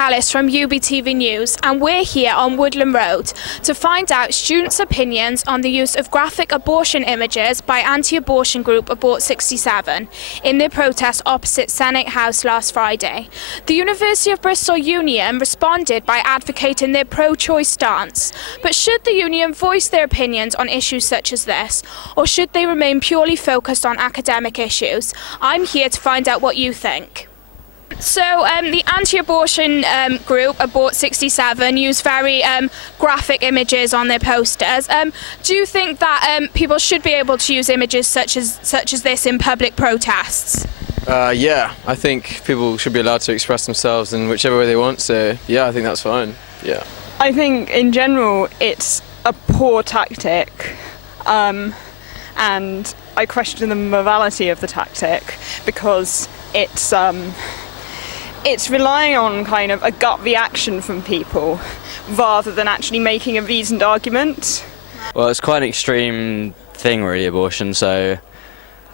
Alice from UBTV News, and we're here on Woodland Road to find out students' opinions on the use of graphic abortion images by anti-abortion group Abort 67 in their protest opposite Senate House last Friday. The University of Bristol Union responded by advocating their pro-choice stance. But should the union voice their opinions on issues such as this, or should they remain purely focused on academic issues? I'm here to find out what you think. So the anti-abortion group Abort 67 use very graphic images on their posters. Do you think that people should be able to use images such as this in public protests? Yeah, I think people should be allowed to express themselves in whichever way they want, so yeah, I think that's fine, yeah. I think in general it's a poor tactic, and I question the morality of the tactic because it's relying on kind of a gut reaction from people rather than actually making a reasoned argument. Well, it's quite an extreme thing really, abortion, so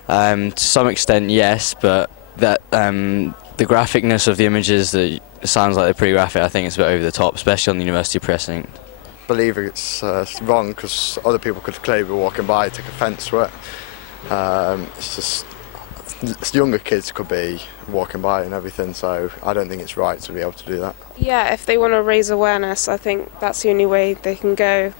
to some extent yes, but that the graphicness of the images, that sounds like they're pretty graphic, I think it's a bit over the top, especially on the university precinct. I believe it's wrong because other people could clearly be walking by, take offence to it. It's younger kids could be walking by and everything, so I don't think it's right to be able to do that. Yeah, if they want to raise awareness, I think that's the only way they can go.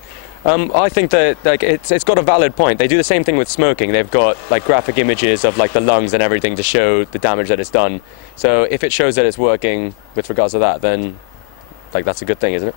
I think that it's got a valid point. They do the same thing with smoking. They've got graphic images of the lungs and everything to show the damage that it's done. So if it shows that it's working with regards to that, then that's a good thing, isn't it?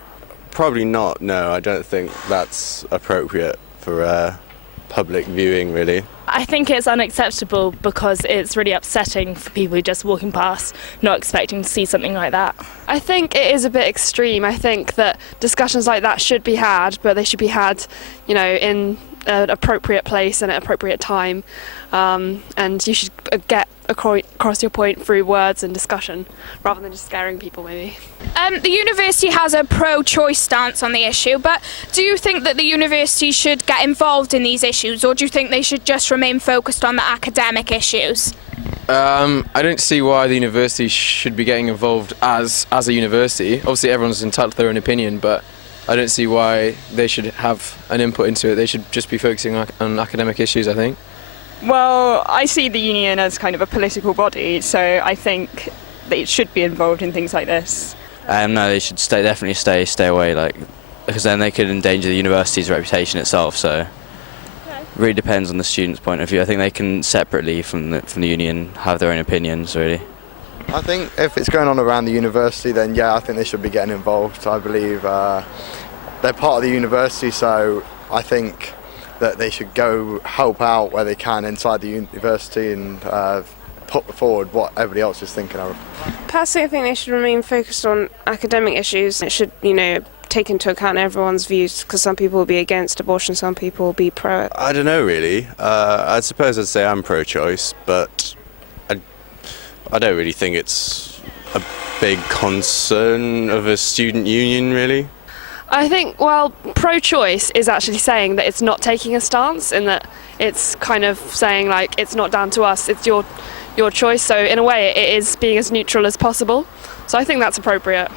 Probably not. No, I don't think that's appropriate for public viewing, really. I think it's unacceptable because it's really upsetting for people just walking past, not expecting to see something like that. I think it is a bit extreme. I think that discussions like that should be had, but they should be had, in an appropriate place and at an appropriate time. And you should get across your point through words and discussion, rather than just scaring people, maybe. The university has a pro-choice stance on the issue, but do you think that the university should get involved in these issues, or do you think they should just remain focused on the academic issues? I don't see why the university should be getting involved as a university. Obviously everyone's entitled to their own opinion, but I don't see why they should have an input into it. They should just be focusing on academic issues, I think. Well, I see the union as kind of a political body, so I think they should be involved in things like this. No, they should definitely stay away, because then they could endanger the university's reputation itself. So, it really depends on the student's point of view. I think they can separately from the union have their own opinions, really. I think if it's going on around the university, then yeah, I think they should be getting involved. I believe they're part of the university, so I think that they should go help out where they can inside the university and put forward what everybody else is thinking of. Personally, I think they should remain focused on academic issues. It should, take into account everyone's views, because some people will be against abortion, some people will be pro it. I don't know, really. I suppose I'd say I'm pro-choice, but I don't really think it's a big concern of a student union, really. I think, pro-choice is actually saying that it's not taking a stance, in that it's kind of saying, it's not down to us, it's your choice. So in a way, it is being as neutral as possible. So I think that's appropriate.